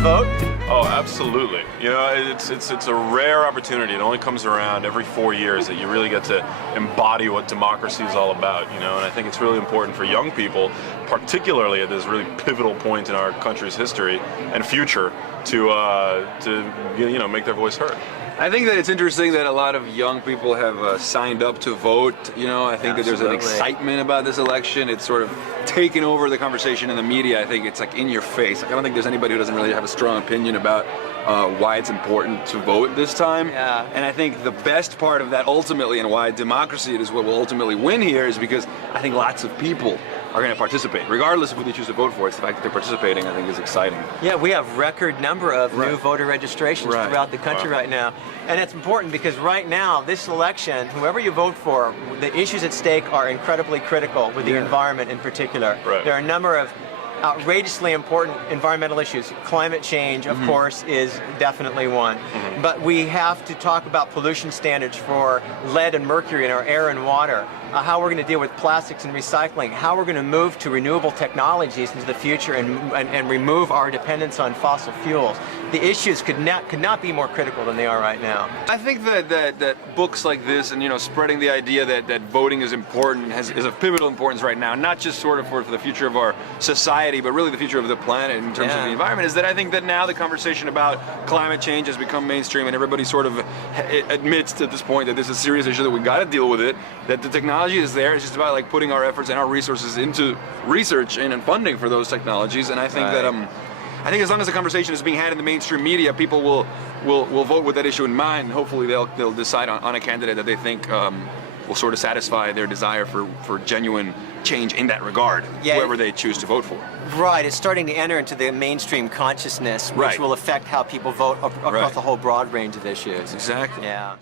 vote? Oh, absolutely. You know, it's a rare opportunity. It only comes around every 4 years that you really get to embody what democracy is all about, you know, and I think it's really important for young people, particularly at this really pivotal point in our country's history and future, to you know, make their voice heard. I think that it's interesting that a lot of young people have signed up to vote. You know, I think that there's an excitement about this election. It's sort of taken over the conversation in the media. I think it's like in your face. Like, I don't think there's anybody who doesn't really have a strong opinion about why it's important to vote this time. Yeah. And I think the best part of that ultimately, and why democracy is what will ultimately win here, is because I think lots of people are going to participate, regardless of who they choose to vote for. It's the fact that they're participating, I think, is exciting. Yeah, we have record number of new voter registrations throughout the country right now. And it's important because right now, this election, whoever you vote for, the issues at stake are incredibly critical with the environment in particular. There are a number of outrageously important environmental issues. Climate change, of course, is definitely one. But we have to talk about pollution standards for lead and mercury in our air and water, how we're going to deal with plastics and recycling, how we're going to move to renewable technologies into the future and remove our dependence on fossil fuels. The issues could not be more critical than they are right now. I think that books like this and, you know, spreading the idea that voting is important is of pivotal importance right now, not just sort of for the future of our society, but really the future of the planet in terms of the environment, is that I think that now the conversation about climate change has become mainstream and everybody sort of admits at this point that this is a serious issue, that we got to deal with it, that the technology is there. It's just about like putting our efforts and our resources into research and funding for those technologies. And I think that I think as long as the conversation is being had in the mainstream media, people will vote with that issue in mind. Hopefully they'll decide on a candidate that they think will sort of satisfy their desire for genuine change in that regard, whoever they choose to vote for. Right, it's starting to enter into the mainstream consciousness, which will affect how people vote across a whole broad range of issues. Exactly. Yeah.